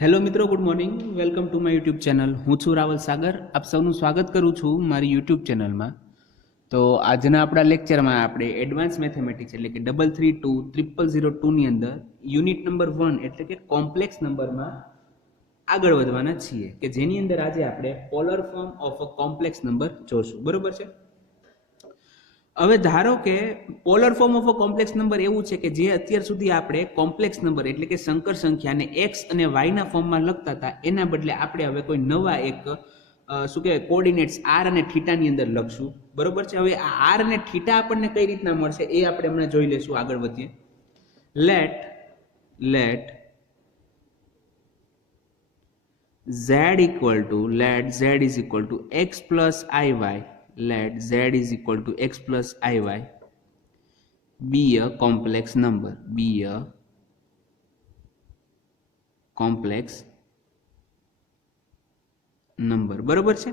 Hello મિત્રો, good morning. Welcome to my YouTube channel. હું છું રાવલ સાગર. આપ સૌનું સ્વાગત કરું છું મારી યુટ્યુબ ચેનલમાં. તો આજના આપણા લેક્ચરમાં આપણે એડવાન્સ મેથેમેટિક્સ એટલે કે 332-0002ની અંદર યુનિટ નંબર 1 એટલે કે કોમ્પ્લેક્સ નંબરમાં આગળ વધવાના છીએ, કે જેની અંદર આજે આપણે polar form of a complex number જોશું. બરોબર છે. હવે ધારો કે polar form of a complex number એવું છે કે જે અત્યાર સુધી આપણે કોમ્પ્લેક્સ નંબર એટલે કે સંકર સંખ્યાને એક્સ અને વાયના ફોર્મમાં લખતા હતા, એના બદલે આપણે હવે કોઈ નવા એક શું કહેવાય કોઓર્ડિનેટ્સ આર અને થીટાની અંદર લખશું. બરોબર છે. હવે આ આર અને થીટા આપણને કઈ રીતના મળશે એ આપણે હમણાં જોઈ લઈશું. આગળ વધીએ. Let z is equal to x plus iy. Let z is equal to x plus iy be a complex number. બરોબર છે.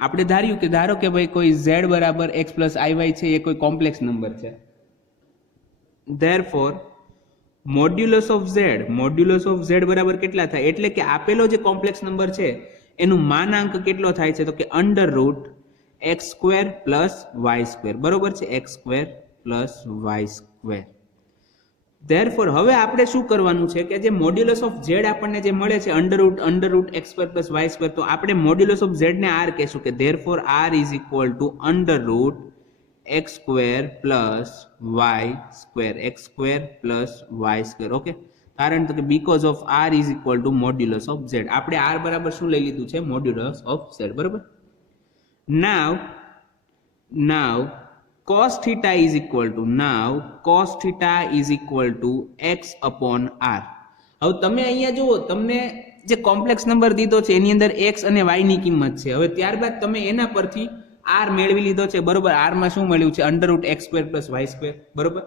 આપણે ધાર્યું કે ધારો કે ભાઈ કોઈ z બરાબર x plus iy છે, એ કોઈ કોમ્પ્લેક્સ નંબર છે. therefore મોડ્યુલસ ઓફ z બરાબર કેટલા થાય? એટલે કે આપેલો જે કોમ્પ્લેક્સ નંબર છે એનું માનાંક કેટલો થાય છે? તો કે √x² + y². બરોબર છે. x² + y². therefore હવે આપણે શું કરવાનું છે કે જે મોડ્યુલસ ઓફ z આપણને જે મળે છે √x² + y², તો આપણે મોડ્યુલસ ઓફ z ને r કહેશું કે therefore r is equal to √x² + y². Okay. કારણ તો કે because of r is equal to modulus of z. આપણે r બરાબર શું લઈ લીધું છે? Modulus of z. બરોબર. now cos theta is equal to x upon r. હવે તમે અહીંયા જુઓ, તમને જે કોમ્પ્લેક્સ નંબર દીધો છે એની અંદર x અને y ની કિંમત છે. હવે ત્યારબાદ તમે એના પરથી r મેળવી લીધો છે. બરોબર. r માં શું મળ્યું છે? √x² + y². બરોબર.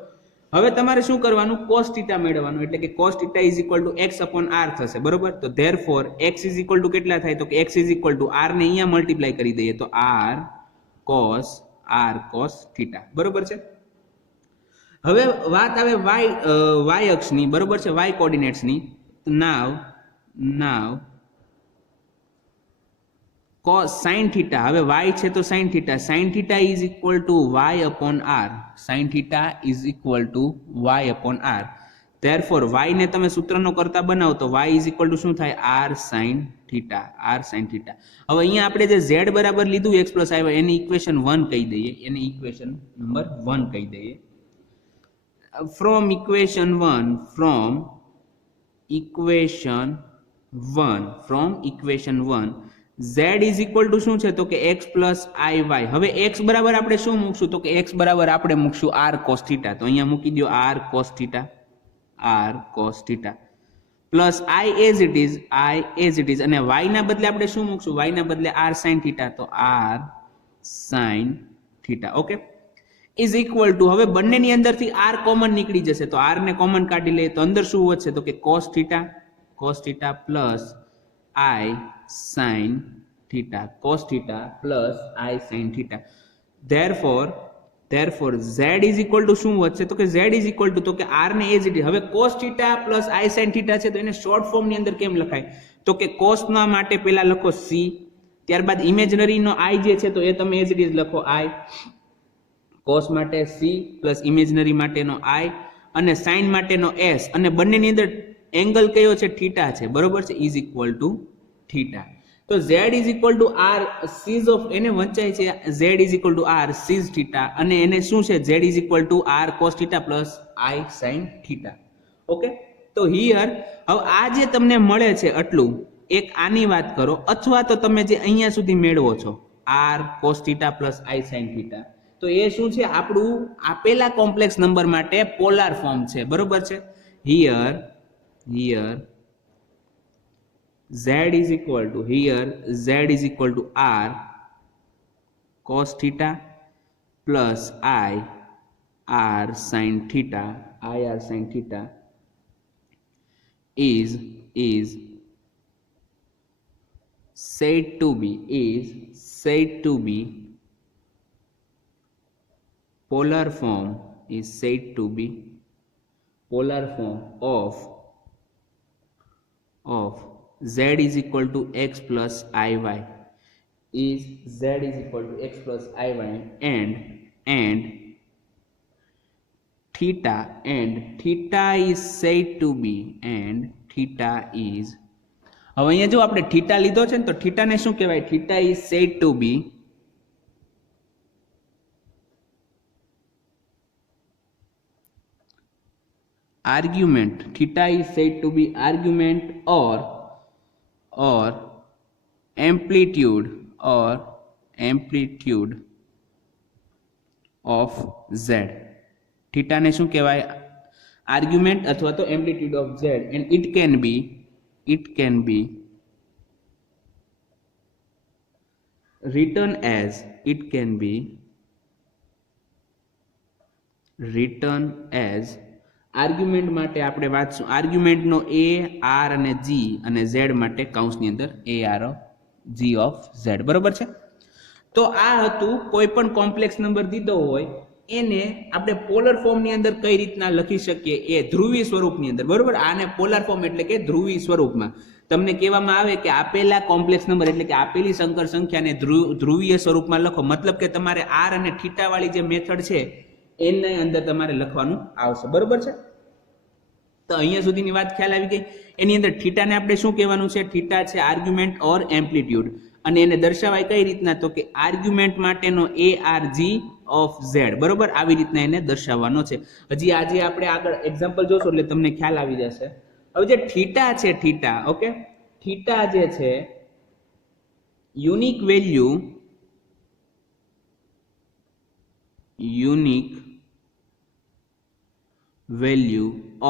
હવે તમારે શું કરવાનું? cos theta મેળવવાનું, એટલે કે cos theta is equal to x upon r થશે. બરોબર. તો therefore x is equal to કેટલા થાય? તો કે x is equal to r ને અહીંયા મલ્ટીપ્લાય કરી દઈએ તો r cos theta. બરોબર છે. હવે વાત આવે y અક્ષની. બરોબર છે. y કોઓર્ડિનેટ્સની. નાવ cos sin theta. હવે y છે તો sin theta is equal to y upon r. therefore y ને તમે સૂત્રનો કરતા બનાવો તો y is equal to શું થાય? r sin theta. હવે અહીંયા આપણે જે z બરાબર લીધું x plus iy, એની ઇક્વેશન 1 કહી દઈએ. ઇક્વેશન નંબર 1 કહી દઈએ. from equation 1 z is equal to શું છે? તો કે x plus iy. હવે x બરાબર આપણે શું મૂકશું? તો કે x બરાબર આપણે મૂકશું r cos theta. તો અહીંયા મૂકી દો r cos theta plus i as it is અને y ના બદલે આપણે શું મૂકશું? y ના બદલે r sin theta. તો r sin theta. Okay. Is equal two, હવે બંનેની અંદરથી r કોમન નીકળી જશે તો r ને કોમન કાઢી લઈએ તો અંદર શું વધશે? તો કે cos theta plus i sin theta. therefore z is equal to શું વધશે? તો કે z is equal to તો કે r ને as it is. હવે cos theta plus i sin theta છે તો એને શોર્ટ ફોર્મ ની અંદર કેમ લખાય? તો કે cos ના માટે પહેલા લખો c, ત્યારબાદ ઇમેજનરી નો i જે છે તો એ તમે as it is લખો i. cos માટે c પ્લસ ઇમેજનરી માટેનો i અને sin માટેનો s, અને બંનેની અંદર એંગલ કયો છે? થીટા છે. બરોબર છે. Is equal to theta. તો z is equal to r cis of, એને વંચાય છે z is equal to r cis theta, અને એને શું છે? z is equal to r cos theta plus i sin theta. Okay. તો હિયર હવે આ જે તમને મળે છે આટલું, એક આની વાત કરો, અથવા તો તમે જે અહીંયા સુધી મેળવો છો r cos theta plus i sin theta, તો એ શું છે? આપણું આપેલા કોમ્પ્લેક્સ નંબર માટે પોલાર ફોર્મ છે. બરોબર છે. Here z is equal to r cos theta plus i r sin theta is said to be polar form of z is equal to x plus iy is z is equal to x plus iy and theta is said to be and theta is હવે અહીંયા જો આપણે theta લીધો છે ને તો થીટાને શું કહેવાય theta is said to be argument theta is said to be argument or amplitude of z theta ને શું કહેવાય argument અથવા તો amplitude of z and it can be written as argument માટે આપણે વાંચશું આર્ગ્યુમેન્ટનો a r અને g અને z માટે કૌંસની અંદર a r g of z બરોબર છે તો આ હતું કોઈ પણ કોમ્પ્લેક્સ નંબર દીધો હોય એને આપણે પોલર ફોર્મની અંદર કઈ રીતના લખી શકીએ એ ધ્રુવીય સ્વરૂપની અંદર બરોબર આને પોલર ફોર્મ એટલે કે ધ્રુવીય સ્વરૂપમાં તમને કહેવામાં આવે કે આપેલા કોમ્પ્લેક્સ નંબર એટલે કે આપેલી સંકર સંખ્યાને ધ્રુવીય સ્વરૂપમાં લખો મતલબ કે તમારે r અને થીટા વાળી જે મેથડ છે એની અંદર તમારે લખવાનું આવશે બરોબર છે તો અહીંયા સુધીની વાત ખ્યાલ આવી ગઈ એની અંદર થીટાને આપણે શું કહેવાનું છે થીટા છે આર્ગ્યુમેન્ટ ઓર એમ્પ્લિટ્યુડ અને એને દર્શાવાય કઈ રીતના તો કે આર્ગ્યુમેન્ટ માટેનો a r g of z બરોબર આવી રીતના એને દર્શાવવાનો છે હજી આજે આપણે આગળ એક્ઝામ્પલ જોશો એટલે તમને ખ્યાલ આવી જશે હવે જે થીટા છે થીટા ઓકે થીટા જે છે unique value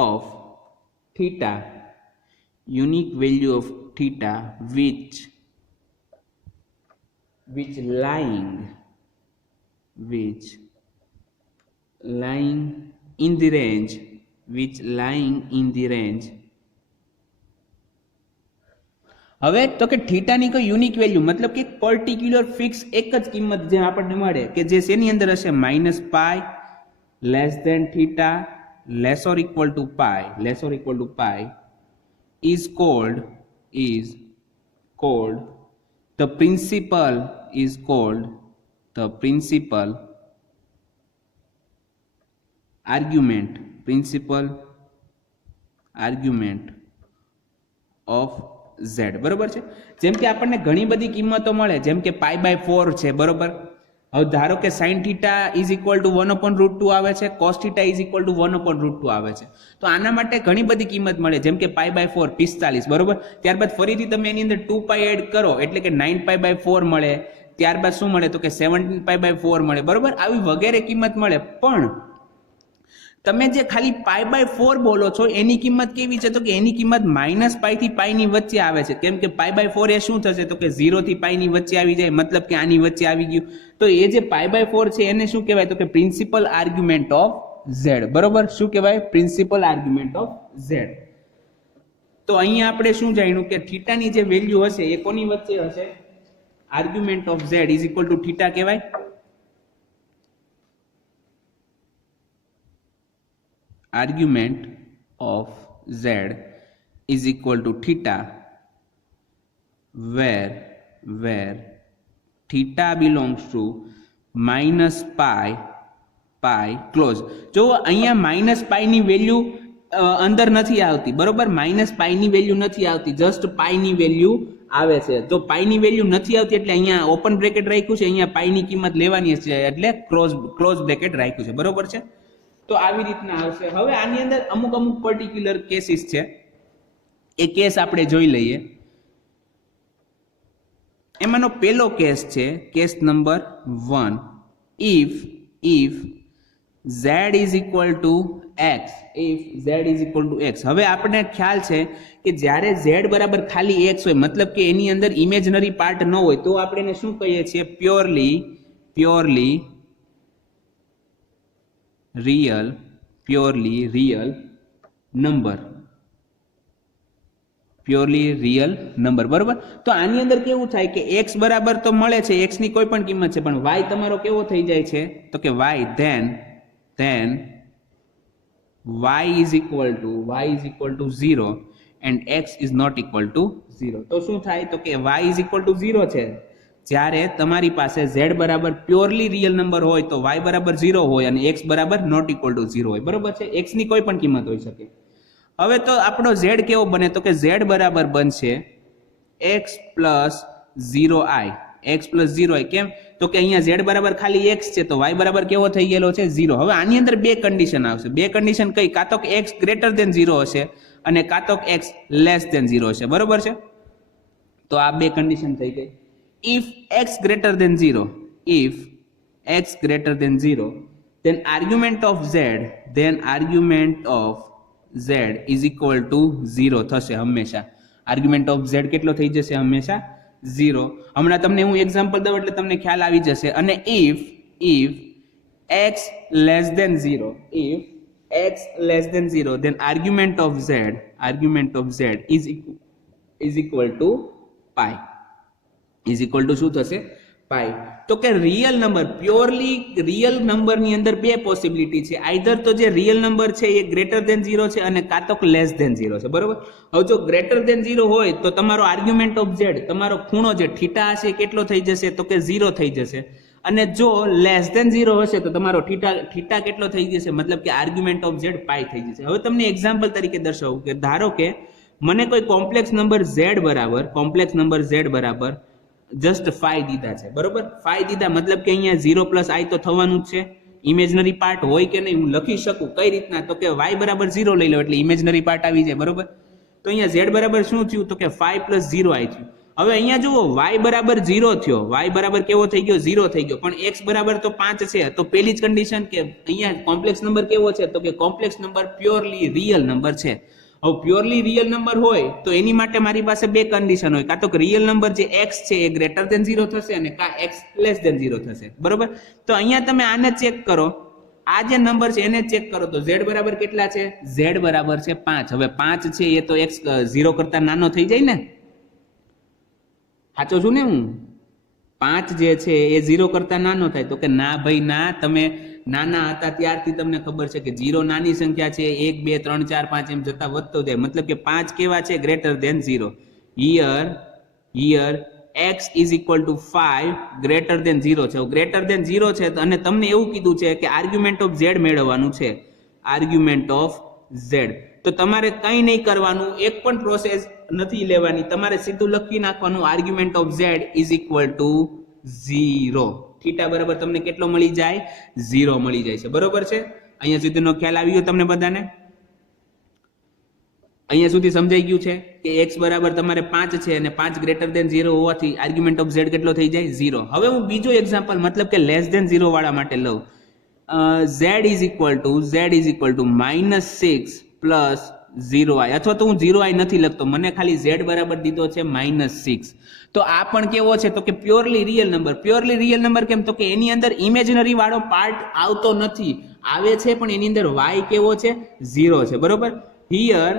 of theta unique value of theta which lying in the range હવે તો કે થીટાની કોઈ યુનિક વેલ્યુ મતલબ કે પર્ટિક્યુલર ફિક્સ એક જ કિંમત જે આપણને મળે કે જે શેની અંદર હશે -π less than theta less or equal to pi is called the principal argument of z બરોબર છે જેમ કે આપણને ઘણી બધી કિંમતો મળે જેમ કે π/4 છે બરોબર હવે ધારો કે sin theta is equal to 1/√2 આવે છે cos theta is equal to 1/√2 આવે છે તો આના માટે ઘણી બધી કિંમત મળે જેમ કે π/4 45 બરોબર ત્યારબાદ ફરીથી તમે એની અંદર 2π એડ કરો એટલે કે 9π/4 મળે ત્યારબાદ શું મળે તો કે 17π/4 મળે બરોબર આવી વગેરે કિંમત મળે પણ તમે જે ખાલી π/4 બોલો છો એની કિંમત કેવી છે તો કે એની કિંમત -π થી π ની વચ્ચે આવે છે કેમ કે π/4 એ શું થશે તો કે 0 થી π ની વચ્ચે આવી જાય મતલબ કે આની વચ્ચે આવી ગયું તો એ જે π/4 છે એને શું કહેવાય તો કે પ્રિન્સિપલ આર્ગ્યુમેન્ટ ઓફ z બરોબર શું કહેવાય પ્રિન્સિપલ આર્ગ્યુમેન્ટ ઓફ z તો અહીંયા આપણે શું જાણ્યું કે થીટાની જે વેલ્યુ હશે એ કોની વચ્ચે હશે argument of z is equal to theta કહેવાય argument of z is equal to theta where theta belongs to -π close જો અહીંયા -π ની વેલ્યુ અંદર નથી આવતી બરોબર -π ની વેલ્યુ નથી આવતી જસ્ટ π ની વેલ્યુ આવે છે તો π ની વેલ્યુ નથી આવતી એટલે અહીંયા ઓપન બ્રેકેટ રાખ્યું છે અહીંયા π ની કિંમત લેવાની છે એટલે ક્લોઝ બ્રેકેટ રાખ્યું છે બરોબર છે તો આવી રીતના આવશે હવે આની અંદર અમુક પર્ટિક્યુલર કેસીસ છે એ કેસ આપણે જોઈ લઈએ એમાંનો પહેલો કેસ છે case number 1 if z is equal to x હવે આપણે ખ્યાલ છે કે જ્યારે z બરાબર ખાલી x હોય મતલબ કે એની અંદર ઇમેજનરી પાર્ટ ન હોય તો આપણે એને શું કહીએ છીએ પ્યોરલી real number બરોબર તો આની અંદર કેવું થાય કે x બરાબર તો મળે છે x ની કોઈ પણ કિંમત છે પણ y તમારો કેવો થઈ જાય છે તો કે y then y is equal to 0 and x is not equal to 0. તો શું થાય તો કે y ઇઝ ઇક્વલ ટુ 0 છે. જ્યારે તમારી પાસે z બરાબર પ્યોરલી રિયલ નંબર હોય તો y બરાબર 0 હોય અને x બરાબર નોટ ઇક્વલ ટુ 0 હોય. બરોબર છે, x ની કોઈ પણ કિંમત હોઈ શકે. હવે તો આપણો z કેવો બને તો કે z બરાબર બનશે x plus 0i. x plus 0i કેમ તો કે અહીંયા z બરાબર ખાલી x છે તો y બરાબર કેવો થઈ ગયેલો છે 0. હવે આની અંદર બે કન્ડિશન આવશે. બે કન્ડિશન કઈ? કાં તો x ગ્રેટર ધેન 0 હશે અને કાં તો x લેસ ધેન 0 હશે. બરોબર છે, તો આ બે કન્ડિશન થઈ ગઈ. if x greater than 0, if x greater than 0, then argument of z is equal to 0 થશે હંમેશા. આર્ગ્યુમેન્ટ ઓફ z કેટલો થઈ જશે હંમેશા 0. હમણાં તમને હું એક્ઝામ્પલ દઉં એટલે તમને ખ્યાલ આવી જશે. અને if x less than 0, if x less than 0, then argument of z is equal to pi. Is equal to શું થશે પાઈ. તો કે real number, purely real number ની અંદર બે પોસિબિલિટી છે. આઈધર તો જે રિયલ નંબર છે એ ગ્રેટર ધેન 0 છે અને કાં તો લેસ ધેન 0 છે. બરોબર. હવે જો ગ્રેટર ધેન 0 હોય તો તમારો આર્ગ્યુમેન્ટ ઓફ z, તમારો ખૂણો જે થીટા હશે કેટલો થઈ જશે તો કે 0 થઈ જશે. અને જો લેસ ધેન 0 હશે તો તમારો થીટા કેટલો થઈ જશે, મતલબ કે આર્ગ્યુમેન્ટ ઓફ z પાઈ થઈ જશે. હવે તમને એક્ઝામ્પલ તરીકે દર્શાવું કે ધારો કે મને કોઈ કોમ્પ્લેક્સ નંબર z બરાબર જસ્ટ 5 દીધા છે. બરોબર, 5 દીધા મતલબ કે અહીંયા 0 પ્લસ i તો થવાનું જ છે. ઇમેજનરી પાર્ટ હોય કે નહીં હું લખી શકું કઈ રીતના તો કે y બરાબર 0 લઈ લો એટલે ઇમેજનરી પાર્ટ આવી જાય. બરોબર, તો અહીંયા z બરાબર શું થયું તો કે 5 પ્લસ 0 i થયું. હવે અહીંયા જુઓ y બરાબર 0 થયો, y બરાબર કેવો થઈ ગયો 0 થઈ ગયો, પણ x બરાબર તો 5 છે. તો પેલી જ કન્ડિશન કે અહીંયા કોમ્પ્લેક્સ નંબર કેવો છે તો કે complex number purely real number છે. હવે પ્યોરલી રિયલ નંબર હોય તો એની માટે મારી પાસે બે કન્ડિશન હોય. કાં તો રિયલ નંબર જે x છે એ ગ્રેટર ધેન 0 થશે અને કાં x લેસ ધેન 0 થશે. બરોબર, તો અહીંયા તમે આને ચેક કરો, આ જે નંબર છે એને ચેક કરો તો z બરાબર કેટલા છે, z બરાબર છે 5. હવે 5 છે એ તો x 0 કરતા નાનો થઈ જાય ને, સાચો છું ને હું? 5 જે છે એ 0 કરતા નાનો થાય તો કે ના ભાઈ ના, તમે નાના હતા ત્યારથી તમને ખબર છે કે 0 નાની સંખ્યા છે, 1 2 3 4 5 એમ જતા વધતો જાય. મતલબ કે 5 કેવા છે, greater than 0. Here x is equal to 5 greater than 0 છે. ગ્રેટર ધેન 0 છે અને તમને એવું કીધું છે કે આર્ગ્યુમેન્ટ ઓફ z મેળવવાનું છે. આર્ગ્યુમેન્ટ ઓફ z તો તમારે કંઈ નહીં કરવાનું, એક પણ પ્રોસેસ નથી લેવાની, તમારે સીધું લખી નાખવાનું argument of z is equal to 0. Theta બરાબર તમને કેટલો મળી જાય, 0 મળી જાય છે. બરોબર છે, અહીંયા સુધીનો ખ્યાલ આવી ગયો તમને બધાને? અહીંયા સુધી સમજાઈ ગયું છે કે x બરાબર તમારે 5 છે અને 5 ગ્રેટર ધેન 0 હોવાથી આર્ગ્યુમેન્ટ ઓફ z કેટલો થઈ જાય 0. હવે હું બીજો એક્ઝામ્પલ મતલબ કે લેસ ધેન 0 વાળા માટે લઉં. z is equal two -6 plus 0i, અથવા તો હું 0i નથી લખતો, મને ખાલી z બરાબર દીધો છે -6. તો આ પણ કેવો છે તો કે purely real number. Purely real number કેમ તો કે એની અંદર ઇમેજનરી વાળો પાર્ટ આવતો નથી, આવે છે પણ એની અંદર y કેવો છે 0 છે. બરોબર, here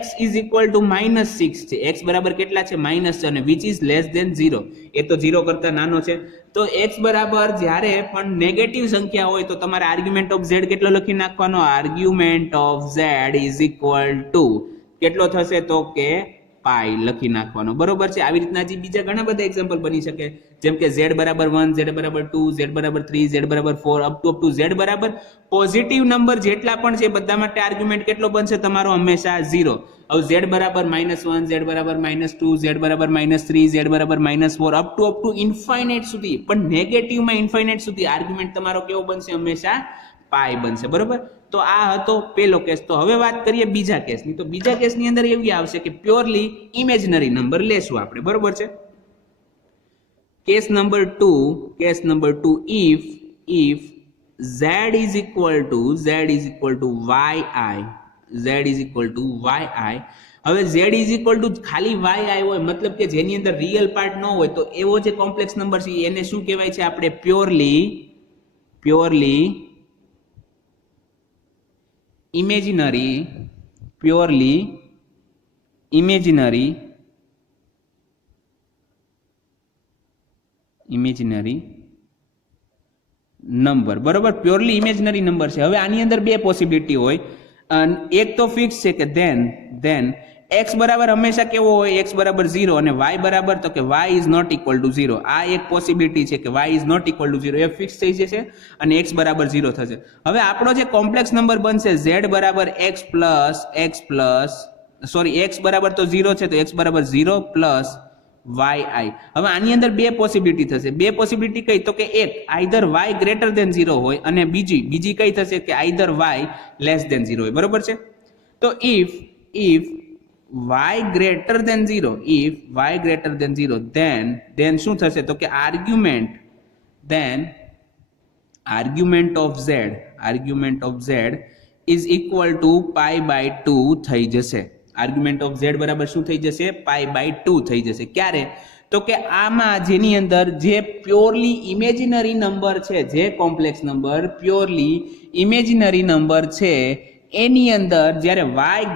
x is equal two -6 છે. x બરાબર કેટલા છે -6 અને વિચ ઇઝ લેસ ધેન 0, એ તો 0 કરતા નાનો છે. તો x બરાબર જ્યારે પણ નેગેટિવ સંખ્યા હોય તો તમારે આર્ગ્યુમેન્ટ ઓફ z કેટલો લખી નાખવાનો, argument of z is equal to કેટલો થશે તો કે પાઈ લખી નાખવાનો. બરોબર છે, આવી રીતના જે બીજા ઘણા બધા એક્ઝામ્પલ બની શકે, જેમ કે z બરાબર 1, z બરાબર 2, z બરાબર 3, z બરાબર 4 અપ ટુ z બરાબર પોઝિટિવ નંબર જેટલા પણ છે બધા માટે આર્ગ્યુમેન્ટ કેટલો બનશે તમારો હંમેશા 0. હવે z બરાબર -1, z બરાબર -2, z બરાબર -3, z બરાબર -4 અપ ટુ ઇન્ફાઇનાઇટ સુધી, પણ નેગેટિવમાં ઇન્ફાઇનાઇટ સુધી આર્ગ્યુમેન્ટ તમારો કેવો બનશે હંમેશા પાઈ બનશે. બરોબર, તો આ હતો પેલો કેસ. તો હવે વાત કરીએ બીજા કેસની. તો બીજા કેસની અંદર એવી આવશે કે પ્યોરલી ઇમેજનરી નંબર લેશું આપણે. બરોબર છે, case number 2, if z is equal to yi, હવે z is equal to ખાલી yi હોય, મતલબ કે જેની અંદર રિયલ પાર્ટ ન હોય, તો એવો જે કોમ્પ્લેક્સ નંબર છે એને શું કહેવાય છે આપણે, પ્યોરલી ઇમેજનરી નંબર. બરોબર, પ્યોરલી ઇમેજનરી નંબર છે. હવે આની અંદર બે પોસિબિલિટી હોય, એક તો ફિક્સ છે કે ધેન x બરાબર હંમેશા કેવો હોય, x બરાબર 0 અને y બરાબર તો કે y is not equal to 0. આ એક પોસિબિલિટી છે કે y is not equal to 0 એ ફિક્સ થઈ જશે અને x બરાબર 0 થશે. હવે આપણો જે કોમ્પ્લેક્સ નંબર બનશે z બરાબર x બરાબર તો 0 છે તો x બરાબર 0 પ્લસ yi. હવે આની અંદર બે પોસિબિલિટી થશે. બે પોસિબિલિટી કઈ તો કે એક આઈધર y ગ્રેટર ધેન 0 હોય અને બીજી કઈ થશે કે આઈધર y લેસ ધેન 0 હોય. બરોબર છે. તો if y greater than 0, if y greater than 0, then શું થશે તો કે argument of z is equal to pi by 2 થઈ જશે. આર્ગ્યુમેન્ટ ઓફ z બરાબર શું થઈ જશે? પાઈ બાય 2 થઈ જશે. ક્યારે? તો કે આમાં જેની અંદર જે પ્યોરલી ઇમેજિનરી નંબર છે, જે complex number purely imaginary number છે એની અંદર જ્યારે y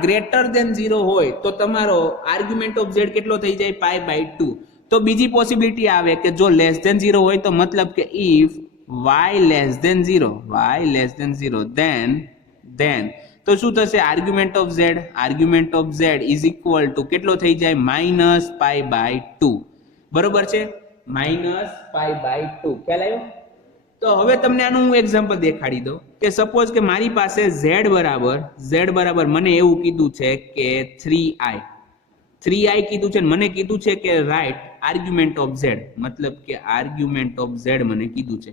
ગ્રેટર ધેન 0 હોય તો તમારો આર્ગ્યુમેન્ટ ઓફ z કેટલો થઈ જાય? Pi by 2. તો બીજી પોસિબિલિટી આવે કે જો લેસ ધેન 0 હોય તો મતલબ કે if y less than 0 then તો શું થશે? Argument of z is equal to કેટલો થઈ જાય? Minus pi by 2. બરોબર છે? Minus pi by 2. ખ્યાલ આવ્યો? તો હવે તમને આનું હું એક્ઝામ્પલ દેખાડી દઉં કે સપોઝ કે મારી પાસે z બરાબર મને એવું કીધું છે કે 3i કીધું છે, મને કીધું છે કે રાઇટ આર્ગ્યુમેન્ટ ઓફ z, મતલબ કે આર્ગ્યુમેન્ટ ઓફ z મને કીધું છે.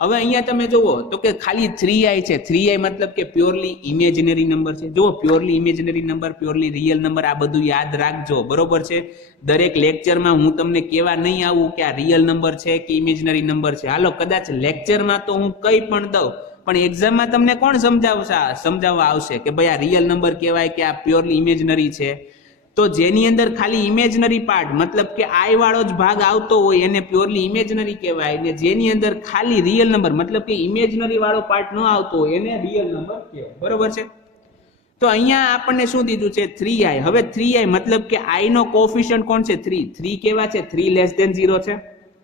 હવે અહીંયા તમે જુઓ તો કે ખાલી 3i છે. 3i મતલબ કે પ્યોરલી ઇમેજિનરી નંબર છે. જુઓ, purely imaginary number, purely real number, આ બધું યાદ રાખજો. બરોબર છે? દરેક લેક્ચરમાં હું તમને કહેવા નહીં આવું કે આ રિયલ નંબર છે કે ઇમેજિનરી નંબર છે. હાલો, કદાચ લેક્ચરમાં તો હું કઈ પણ દઉં, પણ એક્ઝામમાં તમને કોણ સમજાવવા આવશે કે ભાઈ આ રિયલ નંબર કહેવાય કે આ પ્યોરલી ઇમેજિનરી છે? તો જેની અંદર ખાલી ઇમેજનરી પાર્ટ મતલબ કે આઈ વાળો જ ભાગ આવતો હોય એને પ્યોરલી ઇમેજનરી કહેવાય, ને જેની અંદર ખાલી રિયલ નંબર મતલબ કે ઇમેજનરી વાળો પાર્ટ ન આવતો હોય એને રિયલ નંબર કહેવાય. બરોબર છે? તો અહીંયા આપણને શું દીધું છે? 3i. હવે 3i મતલબ કે i નો કોએફિશિયન્ટ કોણ છે? 3 કેવા છે? 3 લેસ ધેન 0 છે.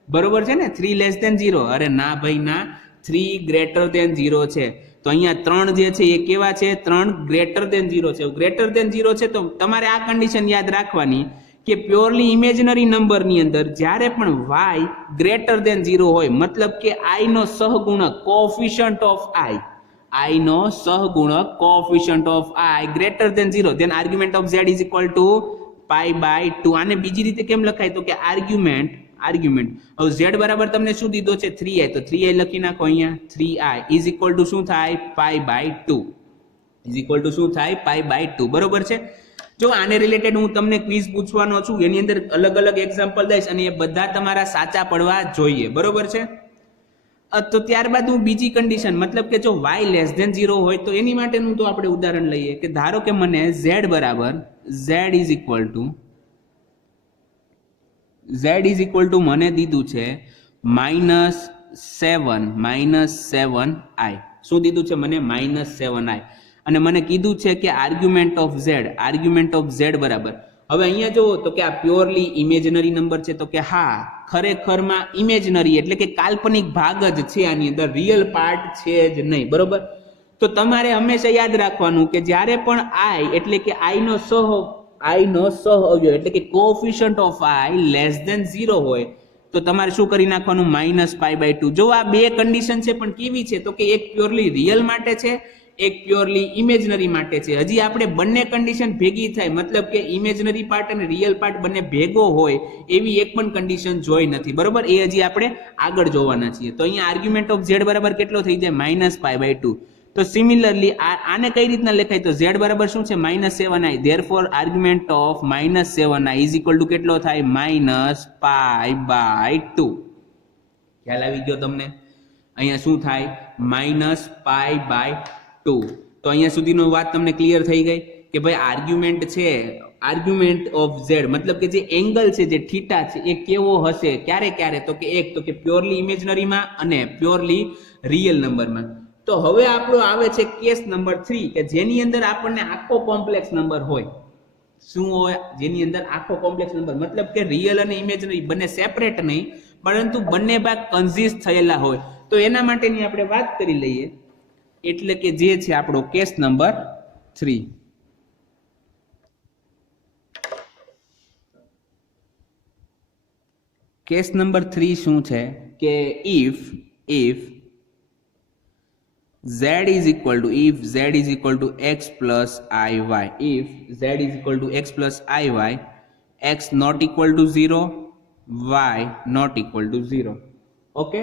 બરોબર છે ને? 3 લેસ ધેન 0. અરે ના ભાઈ ના, 3 ગ્રેટર ધેન 0 છે. તો અહીંયા 3 જે છે એ કેવા છે? 3 ગ્રેટર ધેન 0 છે. ગ્રેટર ધેન 0 છે તો તમારે આ કન્ડિશન યાદ રાખવાની કે પ્યોરલી ઇમેજનરી નંબરની અંદર જ્યારે પણ y ગ્રેટર ધેન 0 હોય મતલબ કે i નો સહગુણક કોએફિશિયન્ટ ઓફ i નો સહગુણક coefficient of i greater than 0 then argument of z is equal to pi by 2. આને બીજી રીતે કેમ લખાય તો કે આર્ગ્યુમેન્ટ. હવે z બરાબર તમને શું દીધો છે? 3i. તો 3i લખી નાખો અહીંયા. 3i is equal to શું થાય? pi by 2. is equal to શું થાય? pi by 2. બરોબર છે? જો આને રિલેટેડ હું તમને ક્વિઝ પૂછવાનો છું, એની અંદર અલગ અલગ એક્ઝામ્પલ દઈશ અને એ બધા તમારા સાચા પડવા જોઈએ. બરોબર છે? તો ત્યારબાદ હું બીજી કન્ડિશન મતલબ કે જો y લેસ ધેન 0 હોય તો એની માટેનું તો આપણે ઉદાહરણ લઈએ કે ધારો કે મને z ઇઝ ઇક્વલ ટુ મને દીધું છે -7i. શું દીધું છે મને? -7i. અને મને કીધું છે કે આર્ગ્યુમેન્ટ ઓફ z બરાબર. હવે અહીંયા જુઓ તો કે આ પ્યોરલી ઇમેજનરી નંબર છે તો કે હા, ખરેખરમાં ઇમેજનરી એટલે કે કાલ્પનિક ભાગ જ છે, આની અંદર રિયલ પાર્ટ છે જ નહીં. બરોબર? તો તમારે હંમેશા યાદ રાખવાનું કે જ્યારે પણ i એટલે કે i નો સહઅવયવ એટલે કે coefficient of i less than 0 હોય તો તમારે શું કરી નાખવાનું? Minus pi by 2. જો આ બે કન્ડિશન છે પણ કેવી છે તો કે એક પ્યોરલી રિયલ માટે છે, એક પ્યોરલી ઇમેજનરી માટે છે. હજી આપણે બંને કન્ડિશન ભેગી થાય મતલબ કે ઇમેજનરી પાર્ટ અને રિયલ પાર્ટ બંને ભેગો હોય એવી એક પણ કન્ડિશન જોઈ નથી. બરોબર? એ હજી આપણે આગળ જોવાના છીએ. તો અહીંયા આર્ગ્યુમેન્ટ ઓફ z બરાબર કેટલો થઈ જાય? Minus pi by 2. તો સિમિલરલી આને કઈ રીતના લખાય તો z બરાબર શું છે? -7i. Therefore argument of -7i is equal to કેટલો થાય? -Pi by 2. ખ્યાલ આવી ગયો તમને? અહીંયા શું થાય? -Pi by 2. તો અહીંયા સુધીનો વાત તમને ક્લિયર થઈ ગઈ કે ભાઈ આર્ગ્યુમેન્ટ છે, આર્ગ્યુમેન્ટ ઓફ z મતલબ કે જે એંગલ છે, જે થીટા છે એ કેવો હશે? ક્યારે તો કે પ્યોરલી ઇમેજનરીમાં અને પ્યોરલી રિયલ નંબરમાં. તો હવે આપણો આવે છે કેસ નંબર 3 કે જેની અંદર આપણને આખો કોમ્પ્લેક્સ નંબર હોય. શું હોય? જેની અંદર આખો કોમ્પ્લેક્સ નંબર મતલબ કે રિયલ અને ઇમેજનરી બંને સેપરેટ નહીં પરંતુ બંને ભાગ કન્ઝિસ્ટ થયેલા હોય. તો એના માટેની આપણે વાત કરી લઈએ એટલે કે જે છે આપણો કેસ નંબર 3. કેસ નંબર 3 શું છે કે if z is equal to x plus iy, if z is equal to x plus iy, x not equal to 0, y not equal to 0. Okay,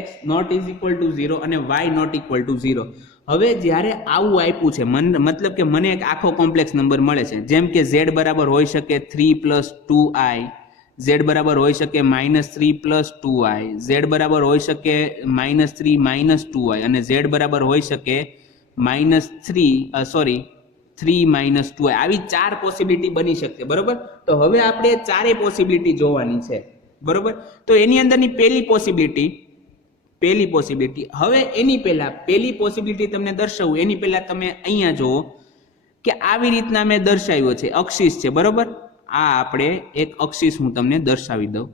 x not is equal to 0 અને y not equal to 0. હવે જ્યારે આવું આપ્યું છે મતલબ કે મને એક આખો કોમ્પ્લેક્સ નંબર મળે છે, જેમ કે z બરાબર હોઈ શકે 3 plus 2i, z બરાબર હોઈ શકે -3 plus 2i, z બરાબર હોઈ શકે -3 minus 2i અને z બરાબર હોઈ શકે -3 minus 2i. આવી ચાર પોસિબિલિટી બની શકે, બરોબર. તો હવે આપણે ચારે પોસિબિલિટી જોવાની છે, બરોબર. તો એની અંદરની પહેલી પોસિબિલિટી હવે એની પહેલા પહેલી પોસિબિલિટી તમને દર્શાવું એની પહેલા તમે અહીંયા જુઓ કે આવી રીતના મેં દર્શાવ્યો છે, અક્ષિસ છે, બરોબર. આ આપણે એક અક્ષિસ હું તમને દર્શાવી દઉં.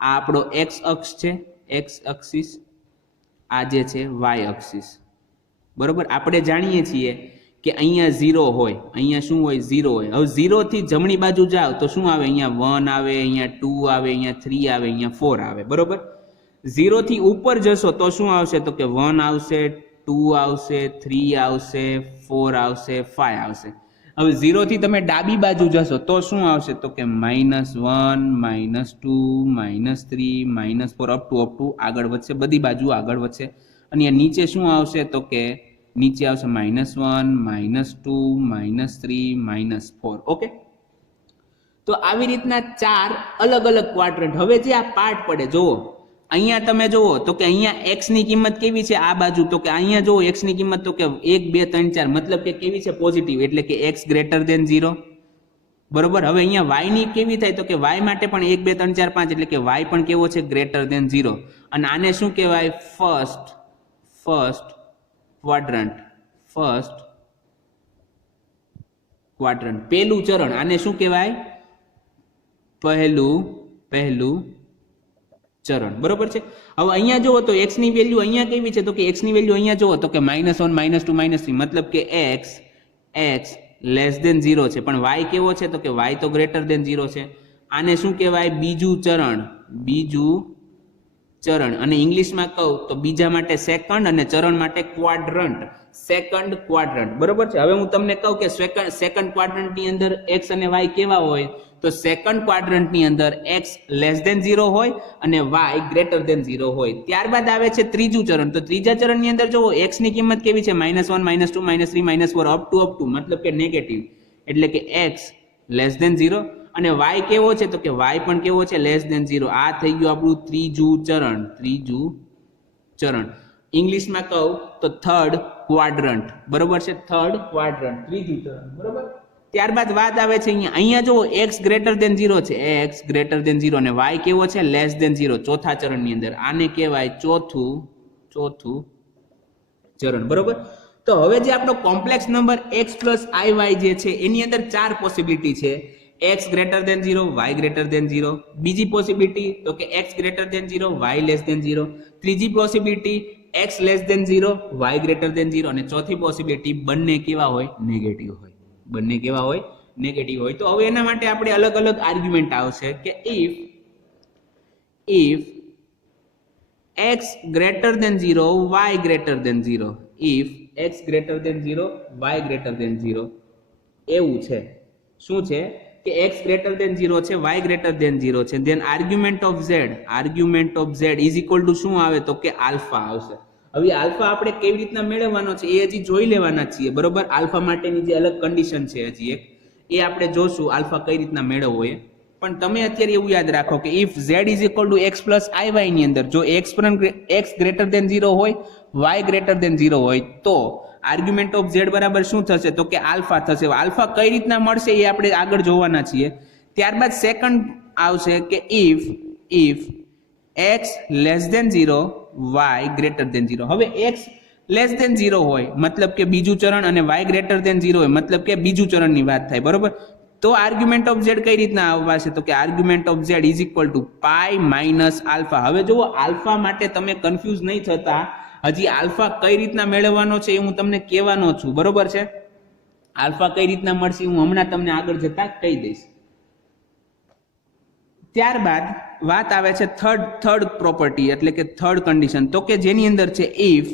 આ આપણો એક્સ અક્ષ છે, એક્સ અક્ષિસ, આ જે છે વાય અક્ષિસ, બરોબર. આપણે જાણીએ છીએ કે અહીંયા 0 હોય, અહીંયા શું હોય 0 હોય. હવે 0 થી જમણી બાજુ જાઓ તો શું આવે, અહીંયા 1 આવે, અહીંયા 2 આવે, અહીંયા 3 આવે, અહીંયા 4 આવે, બરોબર. 0 થી ઉપર જશો તો શું આવશે, તો કે 1 આવશે, 2 આવશે, 3 આવશે, 4 આવશે, 5 આવશે. હવે 0 થી તમે ડાબી બાજુ જશો તો શું આવશે, તો કે -1 -2 -3 -4 અપ ટુ આગળ વધશે, બધી બાજુ આગળ વધશે. અને નીચે શું આવશે, તો કે નીચે આવશે -1 -2 -3 -4. ઓકે, તો આવી રીતના ચાર અલગ અલગ ક્વાડ્રન્ટ. હવે જે આ પાર્ટ પડે જુઓ, અહીંયા તમે જુઓ તો કે અહીંયા x ની કિંમત કેવી છે આ બાજુ, તો કે અહીંયા જુઓ x ની કિંમત તો કે 1 2 3 4 મતલબ કે કેવી છે, પોઝિટિવ, એટલે કે x ગ્રેટર ધેન 0, બરોબર. હવે અહીંયા y ની કેવી થાય, તો કે y માટે પણ 1 2 3 4 5 એટલે કે y પણ કેવો છે, ગ્રેટર ધેન 0. અને આને શું કહેવાય, ફર્સ્ટ ક્વાડ્રન્ટ, પહેલું ચરણ. આને શું કહેવાય, પહેલું ચરણ, બરોબર છે. હવે અહીંયા જુઓ તો x ની વેલ્યુ અહીંયા કેવી છે, તો કે x ની વેલ્યુ અહીંયા જુઓ તો કે -1 -2 -3 મતલબ કે x લેસ ધેન 0 છે, પણ y કેવો છે, તો કે y તો ગ્રેટર ધેન 0 છે. આને શું કહેવાય, બીજું ચરણ. અને ઇંગ્લિશમાં કહું તો બીજા માટે સેકન્ડ અને ચરણ માટે ક્વાડ્રન્ટ, સેકન્ડ ક્વાડ્રન્ટ, બરોબર છે. હવે હું તમને કહું કે સેકન્ડ ક્વાડ્રન્ટ ની અંદર x અને y કેવા હોય, તો સેકન્ડ ક્વાડ્રન્ટ ની અંદર x લેસ ધેન 0 હોય અને y ગ્રેટર ધેન 0 હોય. ત્યારબાદ આવે છે ત્રીજું ચરણ. તો ત્રીજા ચરણ ની અંદર જુઓ x ની કિંમત કેવી છે, -1 -2 -3 -4 અપ ટુ મતલબ કે નેગેટિવ, એટલે કે x લેસ ધેન 0 અને y કેવો છે, તો કે y પણ કેવો છે, લેસ ધેન 0. આ થઈ ગયું આપણું ત્રીજું ચરણ. ઇંગ્લિશમાં કહું તો થર્ડ ક્વાડ્રન્ટ, બરોબર છે, થર્ડ ક્વાડ્રન્ટ, ત્રીજું ચરણ, બરોબર. ત્યારબાદ વાત આવે છે અહીંયા જુઓ x ગ્રેટર ધેન 0 છે, x ગ્રેટર ધેન 0 અને y કેવો છે, લેસ ધેન 0, ચોથા ચરણની અંદર. આને કહેવાય ચોથું ચરણ, બરોબર. તો હવે જે આપણો complex number x plus iy જે છે એની અંદર ચાર પોસિબિલિટી છે, x greater than 0, y greater than 0. બીજી પોસિબિલિટી તો કે x greater than 0, y less than 0. ત્રીજી possibility x less than 0, y greater than 0 અને ચોથી પોસિબિલિટી બંને કેવા હોય, નેગેટિવ હોય. તો હવે એના માટે આપણે અલગ અલગ આર્ગ્યુમેન્ટ આવશે કે if x greater than 0, y greater than 0, if x greater than 0, y greater than 0. એવું છે, શું છે કે x greater than 0 છે, y greater than 0 છે. then argument of z is equal to શું આવે, તો કે આલ્ફા આવશે. હવે આલ્ફા આપણે કેવી રીતના મેળવવાનો છે એ હજી જોઈ લેવાના છીએ, બરોબર. આલ્ફા માટેની જે અલગ કન્ડિશન છે હજી એક, એ આપણે જોશું આલ્ફા કઈ રીતના મેળવવો એ. પણ તમે અત્યારે એવું યાદ રાખો કે if z is equal two x plus iy ની અંદર જો x ગ્રેટર ધેન 0 હોય, y ગ્રેટર ધેન 0 હોય, તો આર્ગ્યુમેન્ટ ઓફ z બરાબર શું થશે, તો કે આલ્ફા થશે. આલ્ફા કઈ રીતના મળશે એ આપણે આગળ જોવાના છીએ. ત્યારબાદ સેકન્ડ આવશે કે if x less than 0, y greater than 0. હવે x લેસ ધેન 0 હોય મતલબ કે બીજું ચરણ અને y ગ્રેટર ધેન 0 હોય મતલબ કે બીજું ચરણની વાત થાય, બરોબર. તો આર્ગ્યુમેન્ટ ઓફ z કઈ રીતના આવશે, તો કે argument of z is equal to pi minus alpha. હવે જુઓ આલ્ફા માટે તમે કન્ફ્યુઝ નહીં થતા, હજી આલ્ફા કઈ રીતના મેળવવાનો છે એ હું તમને કહેવાનો છું, બરોબર છે. આલ્ફા કઈ રીતના મળશે હું હમણાં તમને આગળ જતા કહી દઈશ. ત્યારબાદ વાત આવે છે થર્ડ પ્રોપર્ટી એટલે કે થર્ડ કન્ડિશન, તો કે જેની અંદર છે if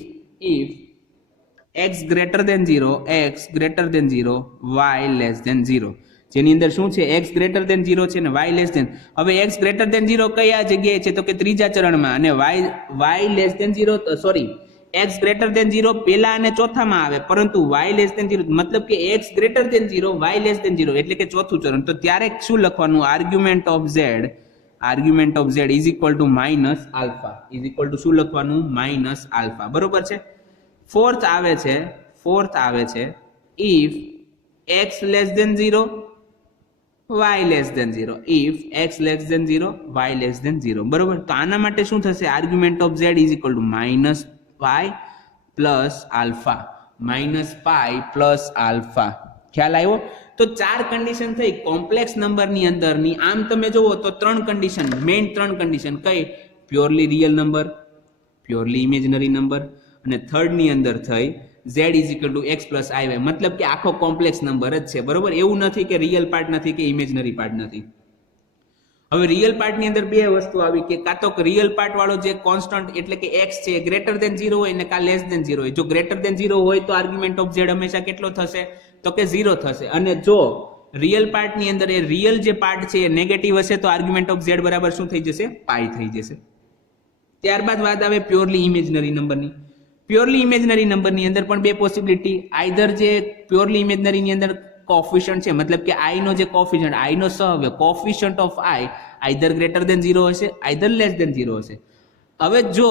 x greater than 0 x greater than 0 y less than 0, જેની અંદર શું છે x ગ્રેટર દેન 0 છે ને y લેસ દેન. હવે x ગ્રેટર દેન 0 કયા જગ્યાએ છે તો કે ત્રીજા ચરણમાં, અને y less than 0 sorry x greater than 0 પહેલા અને ચોથામાં આવે, પરંતુ y લેસ દેન 0 મતલબ કે x greater than 0 y less than 0 એટલે કે ચોથું ચરણ. તો ત્યારે શું લખવાનું, argument of z is equal to minus alpha, is equal to શું લખવાનું માઇનસ આલ્ફા, બરોબર છે. ફોર્થ આવે છે if x less than 0 y less than 0, if x less than 0 y less than 0, બરોબર. તો આના માટે શું થશે, argument of z is equal to minus pi plus alpha, minus pi plus alpha. ખ્યાલ આવ્યો? તો 4 કન્ડિશન થઈ કોમ્પ્લેક્સ નંબરની અંદરની. આમ તમે જુઓ તો 3 કન્ડિશન, મેઇન 3 કન્ડિશન કઈ, purely real number, purely imaginary number, અને થર્ડ ની અંદર થઈ z is equal two x plus iy, મતલબ કે આખો કોમ્પ્લેક્સ નંબર જ છે, બરોબર. એવું નથી કે રિયલ પાર્ટ નથી કે ઇમેજનરી પાર્ટ નથી. હવે રિયલ પાર્ટ ની અંદર બે વસ્તુ આવી કે કાં તો રિયલ પાર્ટ વાળો જે કોન્સ્ટન્ટ એટલે કે x છે ગ્રેટર દેન 0 હોય ને કા લેસ દેન 0 હોય. જો ગ્રેટર દેન 0 હોય તો આર્ગ્યુમેન્ટ ઓફ z હંમેશા કેટલો થશે તો કે 0 થશે, અને જો રિયલ પાર્ટ ની અંદર એ રિયલ જે પાર્ટ છે એ નેગેટિવ હશે તો આર્ગ્યુમેન્ટ ઓફ z બરાબર શું થઈ જશે, પાઈ થઈ જશે. ત્યારબાદ વાત આવે પ્યોરલી ઇમેજનરી નંબરની. પ્યોરલી ઇમેજનરી નંબરની અંદર પણ બે પોસિબિલિટી, આઈધર જે પ્યોરલી ઇમેજનરી ની અંદર કોફિશિયન્ટ છે મતલબ કે i નો જે કોફિશિયન્ટ, i નો સહવ્ય coefficient of i either greater than 0 હશે આઈધર લેસ દેન 0 હશે. હવે જો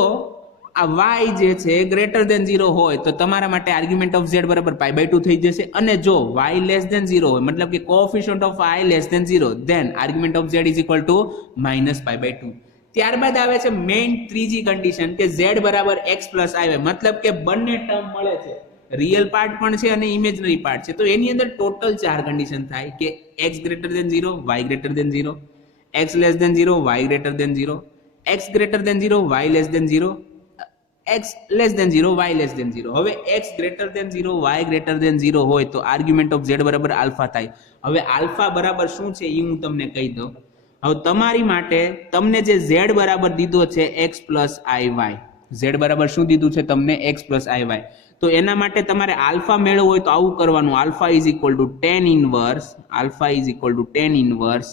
આ y જે છે ગ્રેટર દેન 0 હોય તો તમારા માટે આર્ગ્યુમેન્ટ ઓફ z બરાબર પાઈ બાય 2 થઈ જશે, અને જો y લેસ દેન 0 હોય મતલબ કે coefficient of i less than 0 then argument of z is equal to minus pi by 2. ત્યારબાદ આવે છે મેઇન ત્રીજી કન્ડિશન કે z બરાબર x પ્લસ iy, મતલબ કે બંને ટર્મ મળે છે, રિયલ પાર્ટ પણ છે અને ઇમેજનરી પાર્ટ છે. તો એની અંદર ટોટલ 4 કન્ડિશન થાય કે x greater than 0 y greater than 0, x less than 0 y greater than 0, x greater than 0 y less than 0, x less than 0 y less than 0. હવે x greater than 0 y greater than 0 હોય તો argument of z બરાબર alpha થાય. હવે alpha બરાબર શું છે એ હું તમને કહી દઉં. હવે તમારી માટે તમને જે z બરાબર દીધો છે x પ્લસ iy, z બરાબર શું દીધું છે તમને x પ્લસ iy, તો એના માટે તમારે આલ્ફા મેળવવો હોય તો આવું કરવાનું, alpha is equal to tan inverse, alpha is equal to tan inverse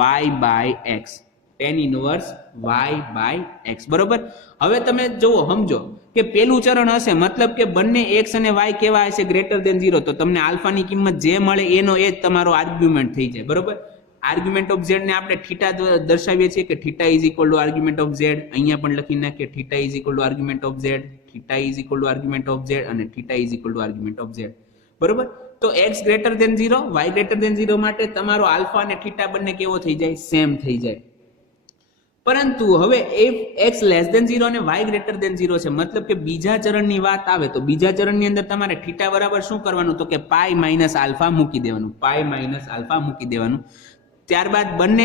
y બાય x, tan ઇનવર્સ y બાય x, બરોબર. હવે તમે જુઓ સમજો કે પેલું ચરણ હશે મતલબ કે બંને x અને y કેવા હશે ગ્રેટર દેન 0, તો તમને આલ્ફાની કિંમત જે મળે એનો એ જ તમારો આર્ગ્યુમેન્ટ થઈ જાય, બરોબર. આર્ગ્યુમેન્ટ ઓફ z ને આપણે થીટા દર્શાવીએ છીએ કે theta is equal two argument of z, અહીંયા પણ લખી નાખીએ theta is equal two argument of z, theta is equal two argument of z અને theta is equal two argument of z, બરોબર. તો x greater than 0 y greater than 0 માટે તમારો alpha અને થીટા બંને કેવો થઈ જાય, સેમ થઈ જાય. પરંતુ હવે x લેસ દેન 0 અને y ગ્રેટર દેન 0 છે, મતલબ કે બીજા ચરણની વાત આવે તો બીજા ચરણની અંદર તમારે થીટા બરાબર શું કરવાનું તો કે પાઈ માઇનસ આલ્ફા મૂકી દેવાનું, પાઈ માઇનસ આલ્ફા મૂકી દેવાનું. ત્યારબાદ બંને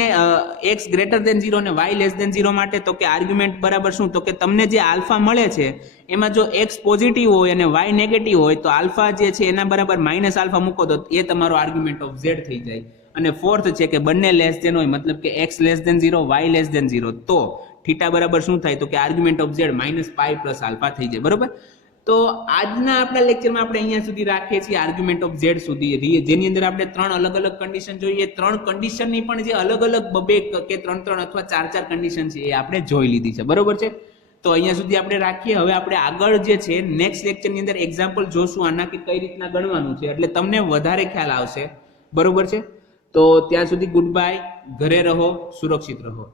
x ગ્રેટર દેન 0 અને y લેસ દેન 0 માટે તો કે આર્ગ્યુમેન્ટ બરાબર શું તો કે તમને જે આલ્ફા મળે છે એમાં જો x પોઝિટિવ હોય અને y નેગેટિવ હોય તો આલ્ફા જે છે એના બરાબર માઇનસ આલ્ફા મૂકો તો એ તમારો આર્ગ્યુમેન્ટ ઓફ z થઈ જાય. અને ફોર્થ છે કે બંને લેસ દેન હોય મતલબ કે x less than 0 y less than 0 તો થીટા બરાબર શું થાય તો કે argument of z minus pi plus alpha થઈ જાય, બરોબર. તો આજના આપણા લેક્ચરમાં આપણે અહીંયા સુધી રાખીએ છીએ આર્ગ્યુમેન્ટ ઓફ z સુધી, જેની અંદર આપણે 3 અલગ અલગ કન્ડિશન જોઈએ, 3 કન્ડિશનની પણ જે અલગ અલગ બબે કે 3 અથવા 4 કન્ડિશન છે એ આપણે જોઈ લીધી છે, બરોબર છે. તો અહીંયા સુધી આપણે રાખીએ. હવે આપણે આગળ જે છે નેક્સ્ટ લેક્ચરની અંદર એક્ઝામ્પલ જોશું આના કે કઈ રીતના ગણવાનું છે, એટલે તમને વધારે ખ્યાલ આવશે, બરોબર છે. તો ત્યાં સુધી ગુડ બાય, ઘરે રહો, સુરક્ષિત રહો.